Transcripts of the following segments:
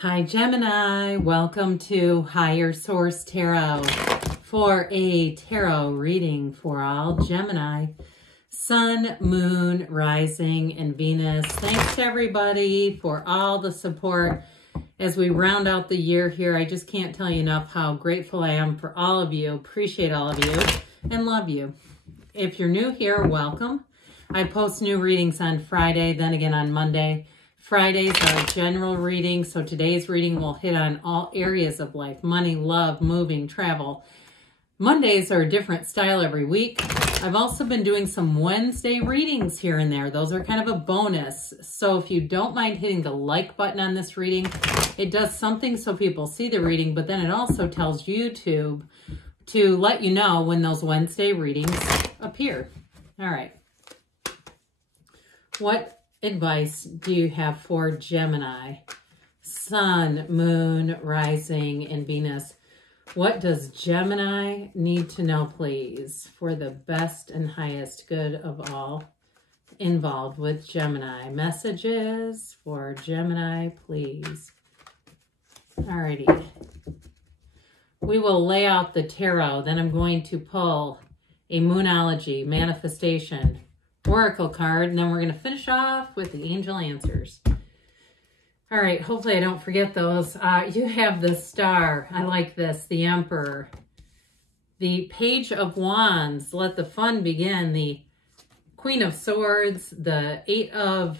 Hi Gemini, welcome to Higher Source Tarot for a tarot reading for all Gemini, Sun, Moon, Rising, and Venus. Thanks to everybody for all the support as we round out the year here. I just can't tell you enough how grateful I am for all of you, appreciate all of you, and love you. If you're new here, welcome. I post new readings on Friday, then again on Monday. Fridays are general readings, so today's reading will hit on all areas of life: money, love, moving, travel. Mondays are a different style every week. I've also been doing some Wednesday readings here and there. Those are kind of a bonus. So if you don't mind hitting the like button on this reading, it does something so people see the reading, but then it also tells YouTube to let you know when those Wednesday readings appear. All right. What advice do you have for Gemini, Sun, Moon, Rising, and Venus? What does Gemini need to know, please, for the best and highest good of all involved with Gemini? Messages for Gemini, please. Alrighty. We will lay out the tarot. Then I'm going to pull a Moonology, Manifestation, Oracle card, and then we're going to finish off with the angel answers. All right, hopefully I don't forget those. You have the Star. I like this. The Emperor. The Page of Wands. Let the fun begin. The Queen of Swords. The Eight of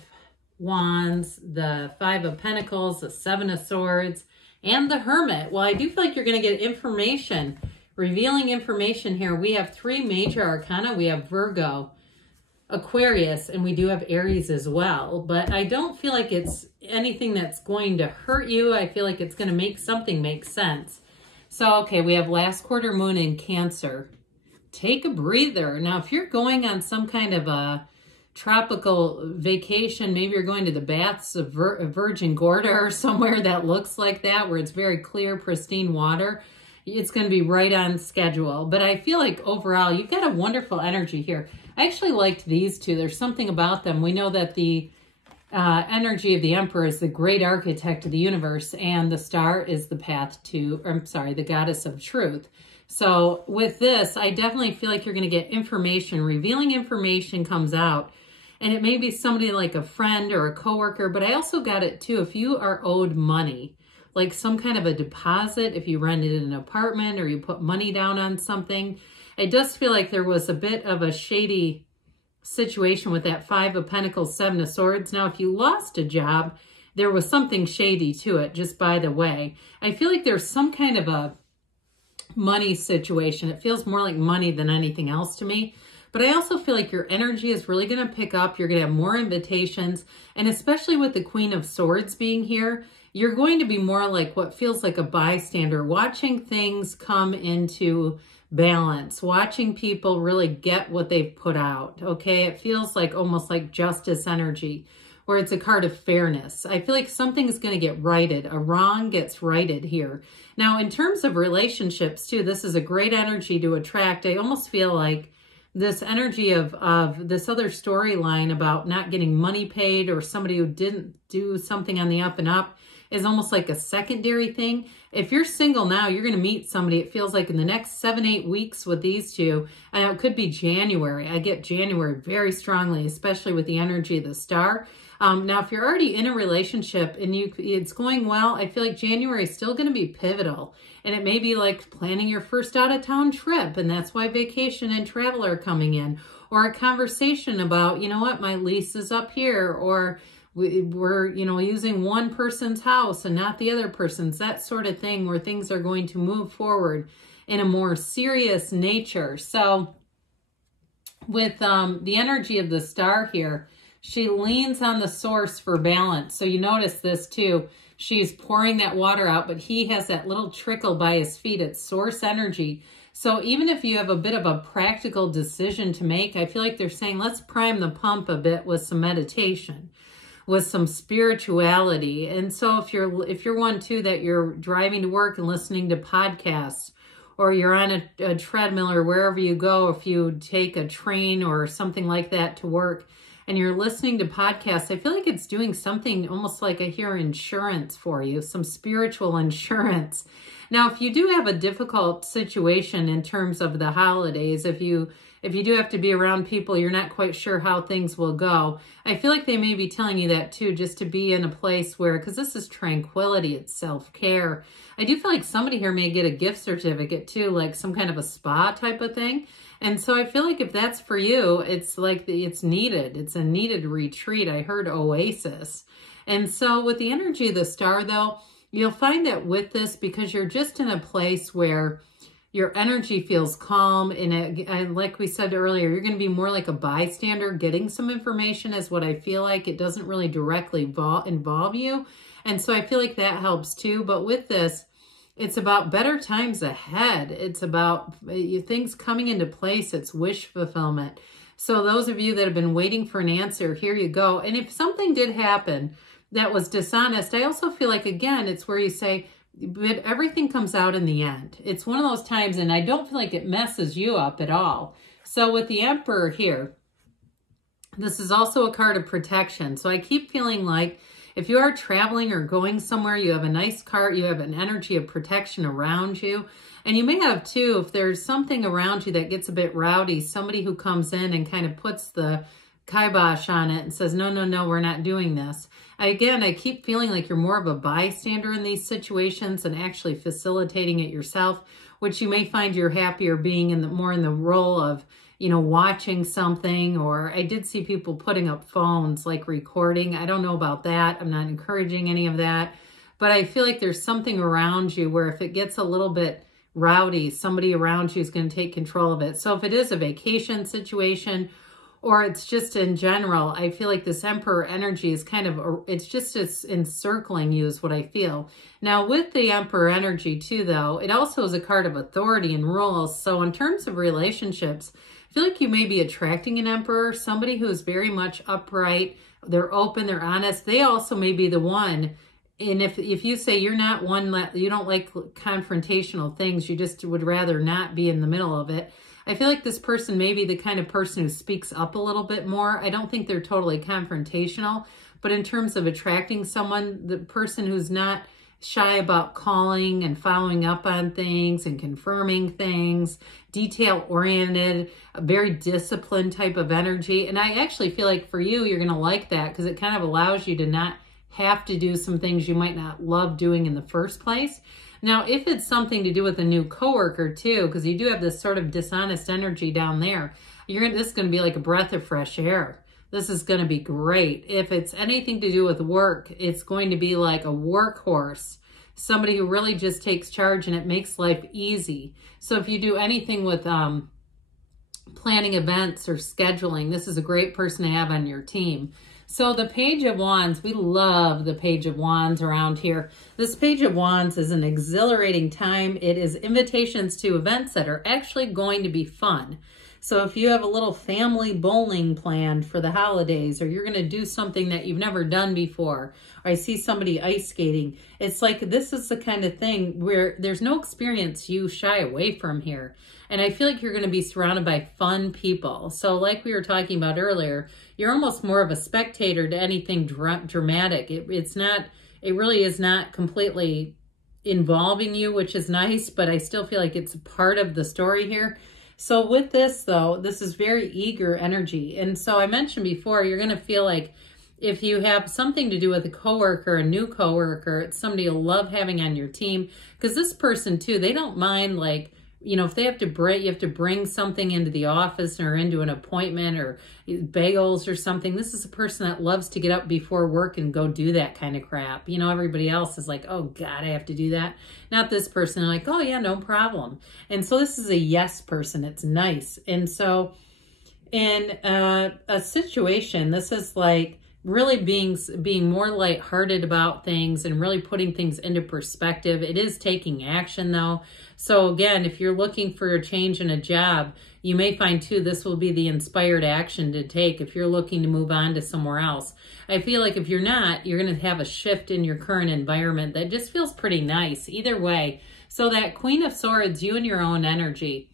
Wands. The Five of Pentacles. The Seven of Swords. And the Hermit. Well, I do feel like you're going to get information, revealing information here. We have three major arcana. We have Virgo, Aquarius, and we do have Aries as well, but I don't feel like it's anything that's going to hurt you. I feel like it's going to make something make sense. So, okay, we have last quarter moon in Cancer. Take a breather. Now, if you're going on some kind of a tropical vacation, maybe you're going to the baths of Virgin Gorda or somewhere that looks like that, where it's very clear, pristine water, it's going to be right on schedule. But I feel like overall, you've got a wonderful energy here. I actually liked these two. There's something about them. We know that the energy of the Emperor is the great architect of the universe, and the Star is the path to, the goddess of truth. So with this, I definitely feel like you're going to get information. Revealing information comes out, and it may be somebody like a friend or a coworker, but I also got it too. If you are owed money, like some kind of a deposit, if you rented an apartment or you put money down on something, it does feel like there was a bit of a shady situation with that Five of Pentacles, Seven of Swords. Now, if you lost a job, there was something shady to it, just by the way. I feel like there's some kind of a money situation. It feels more like money than anything else to me. But I also feel like your energy is really going to pick up. You're going to have more invitations. And especially with the Queen of Swords being here, you're going to be more like what feels like a bystander, watching things come into balance, watching people really get what they've put out, okay? It feels like almost like justice energy, where it's a card of fairness. I feel like something is going to get righted. A wrong gets righted here. Now, in terms of relationships, too, this is a great energy to attract. I almost feel like this energy of this other storyline about not getting money paid, or somebody who didn't do something on the up and up, is almost like a secondary thing. If you're single now, you're going to meet somebody, it feels like in the next 7-8 weeks with these two. And it could be January. I get January very strongly, especially with the energy of the Star. Now, if you're already in a relationship and it's going well, I feel like January is still going to be pivotal. And it may be like planning your first out-of-town trip, and that's why vacation and travel are coming in. Or a conversation about, you know what, my lease is up here, or we're, using one person's house and not the other person's, that sort of thing, where things are going to move forward in a more serious nature. So with the energy of the Star here, she leans on the source for balance. So you notice this too. She's pouring that water out, but he has that little trickle by his feet. It's source energy. So even if you have a bit of a practical decision to make, I feel like they're saying, let's prime the pump a bit with some meditation, with some spirituality. And so if you're one too, that you're driving to work and listening to podcasts, or you're on a treadmill, or wherever you go, if you take a train or something like that to work, and you're listening to podcasts, I feel like it's doing something almost like I hear insurance for you, some spiritual insurance. Now, if you do have a difficult situation in terms of the holidays, if you do have to be around people, you're not quite sure how things will go, I feel like they may be telling you that too, just to be in a place where, because this is tranquility, it's self-care. I do feel like somebody here may get a gift certificate too, like some kind of a spa type of thing. And so I feel like if that's for you, it's like it's needed. It's a needed retreat. I heard oasis. And so with the energy of the star though, you'll find that with this, because you're just in a place where your energy feels calm, and like we said earlier, you're going to be more like a bystander getting some information is what I feel like. It doesn't really directly involve you. And so I feel like that helps too. But with this, it's about better times ahead. It's about things coming into place. It's wish fulfillment. So those of you that have been waiting for an answer, here you go. And if something did happen that was dishonest, I also feel like, again, it's where you say, but everything comes out in the end. It's one of those times, and I don't feel like it messes you up at all. So with the Emperor here, this is also a card of protection. So I keep feeling like if you are traveling or going somewhere, you have a nice card, you have an energy of protection around you. And you may have too, if there's something around you that gets a bit rowdy, somebody who comes in and kind of puts the kibosh on it and says, no, no, no, we're not doing this. Again, I keep feeling like you're more of a bystander in these situations and actually facilitating it yourself, which you may find you're happier being more in the role of, you know, watching something. Or I did see people putting up phones, like recording. I don't know about that. I'm not encouraging any of that. But I feel like there's something around you where if it gets a little bit rowdy, somebody around you is going to take control of it. So if it is a vacation situation, or it's just in general, I feel like this Emperor energy is kind of, it's encircling you is what I feel. Now with the Emperor energy too though, it also is a card of authority and rules. So in terms of relationships, I feel like you may be attracting an Emperor, somebody who is very much upright, they're open, they're honest. They also may be the one, and if you say you're not one, you don't like confrontational things, you just would rather not be in the middle of it, I feel like this person may be the kind of person who speaks up a little bit more. I don't think they're totally confrontational, but in terms of attracting someone, the person who's not shy about calling and following up on things and confirming things, detail-oriented, a very disciplined type of energy. And I actually feel like for you, you're going to like that because it kind of allows you to not have to do some things you might not love doing in the first place. Now, if it's something to do with a new coworker too, because you do have this sort of dishonest energy down there, this is going to be like a breath of fresh air. This is going to be great. If it's anything to do with work, it's going to be like a workhorse, somebody who really just takes charge and it makes life easy. So if you do anything with planning events or scheduling, this is a great person to have on your team. So the Page of Wands, we love the Page of Wands around here. This Page of Wands is an exhilarating time. It is invitations to events that are actually going to be fun. So if you have a little family bowling planned for the holidays, or you're going to do something that you've never done before, or I see somebody ice skating, it's like this is the kind of thing where there's no experience you shy away from here. And I feel like you're going to be surrounded by fun people. So like we were talking about earlier, you're almost more of a spectator to anything dramatic. It really is not completely involving you, which is nice, but I still feel like it's part of the story here. So with this though, this is very eager energy. And so I mentioned before, you're going to feel like if you have something to do with a coworker, a new coworker, it's somebody you'll love having on your team. Because this person too, they don't mind, like, you know, if they have to you have to bring something into the office or into an appointment or bagels or something. This is a person that loves to get up before work and go do that kind of crap. You know, everybody else is like, oh God, I have to do that. Not this person. They're like, oh yeah, no problem. And so this is a yes person. It's nice. And so in a situation, this is like really being more lighthearted about things and really putting things into perspective. It is taking action though. So again, if you're looking for a change in a job, you may find too, this will be the inspired action to take if you're looking to move on to somewhere else. I feel like if you're not, you're going to have a shift in your current environment that just feels pretty nice either way. So that Queen of Swords, you and your own energy,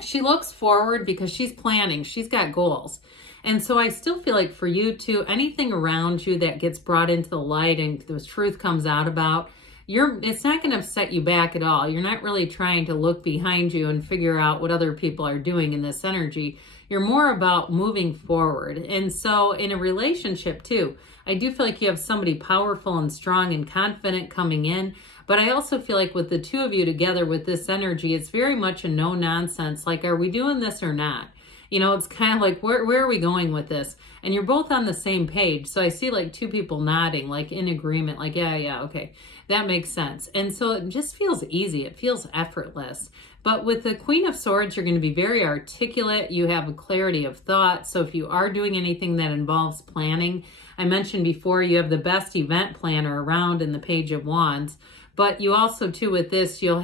she looks forward because she's planning. She's got goals. And so I still feel like for you too, anything around you that gets brought into the light and the truth comes out about, it's not going to set you back at all. You're not really trying to look behind you and figure out what other people are doing in this energy. You're more about moving forward. And so in a relationship too, I do feel like you have somebody powerful and strong and confident coming in. But I also feel like with the two of you together with this energy, it's very much a no nonsense. Like, are we doing this or not? You know, it's kind of like, where are we going with this? And you're both on the same page. So I see like two people nodding, like in agreement, like, yeah, okay, that makes sense. And so it just feels easy. It feels effortless. But with the Queen of Swords, you're going to be very articulate. You have a clarity of thought. So if you are doing anything that involves planning, I mentioned before, you have the best event planner around in the Page of Wands. But you also too, with this, you'll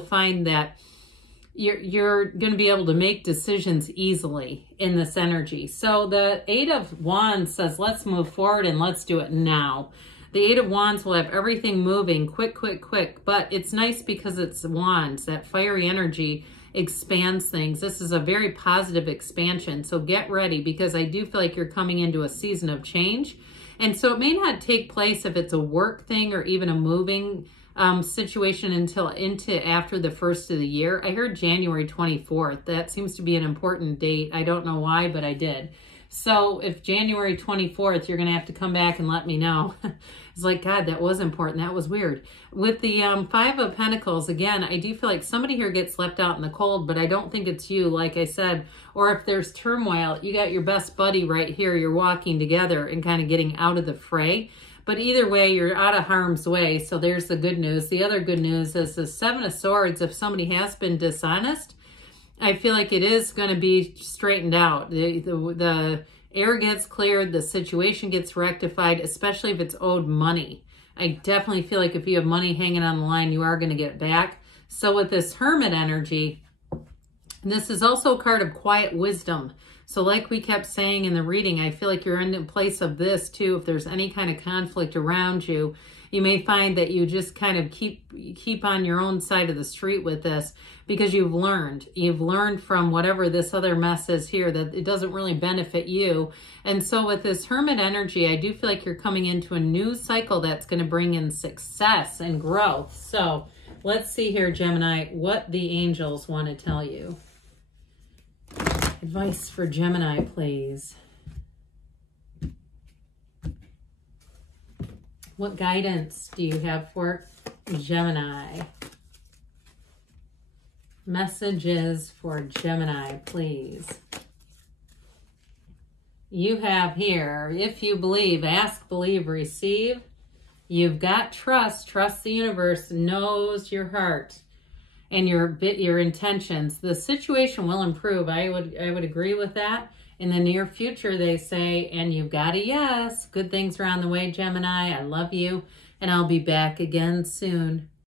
find that you're going to be able to make decisions easily in this energy. So the Eight of Wands says, let's move forward and let's do it now. The Eight of Wands will have everything moving quick, but it's nice because it's wands. That fiery energy expands things. This is a very positive expansion. So get ready, because I do feel like you're coming into a season of change. And so it may not take place if it's a work thing or even a moving situation until into after the first of the year. I heard January 24th. That seems to be an important date. I don't know why, but I did. So if January 24th, you're going to have to come back and let me know. It's like, God, that was important. That was weird. With the Five of Pentacles, again, I do feel like somebody here gets left out in the cold, but I don't think it's you, like I said. Or if there's turmoil, you got your best buddy right here. You're walking together and kind of getting out of the fray. But either way, you're out of harm's way. So there's the good news. The other good news is the Seven of Swords. If somebody has been dishonest, I feel like it is going to be straightened out. The air gets cleared. The situation gets rectified, especially if it's owed money. I definitely feel like if you have money hanging on the line, you are going to get it back. So with this Hermit energy, this is also a card of quiet wisdom. So like we kept saying in the reading, I feel like you're in a place of this too. If there's any kind of conflict around you, you may find that you just kind of keep on your own side of the street with this, because you've learned from whatever this other mess is here that it doesn't really benefit you. And so with this Hermit energy, I do feel like you're coming into a new cycle that's going to bring in success and growth. So let's see here, Gemini, what the angels want to tell you. Advice for Gemini, please. What guidance do you have for Gemini? Messages for Gemini, please. You have here, if you believe, ask, believe, receive. You've got trust. Trust the universe knows your heart and your intentions. The situation will improve. I would agree with that. In the near future, they say, and you've got a yes. Good things are on the way, Gemini. I love you, and I'll be back again soon.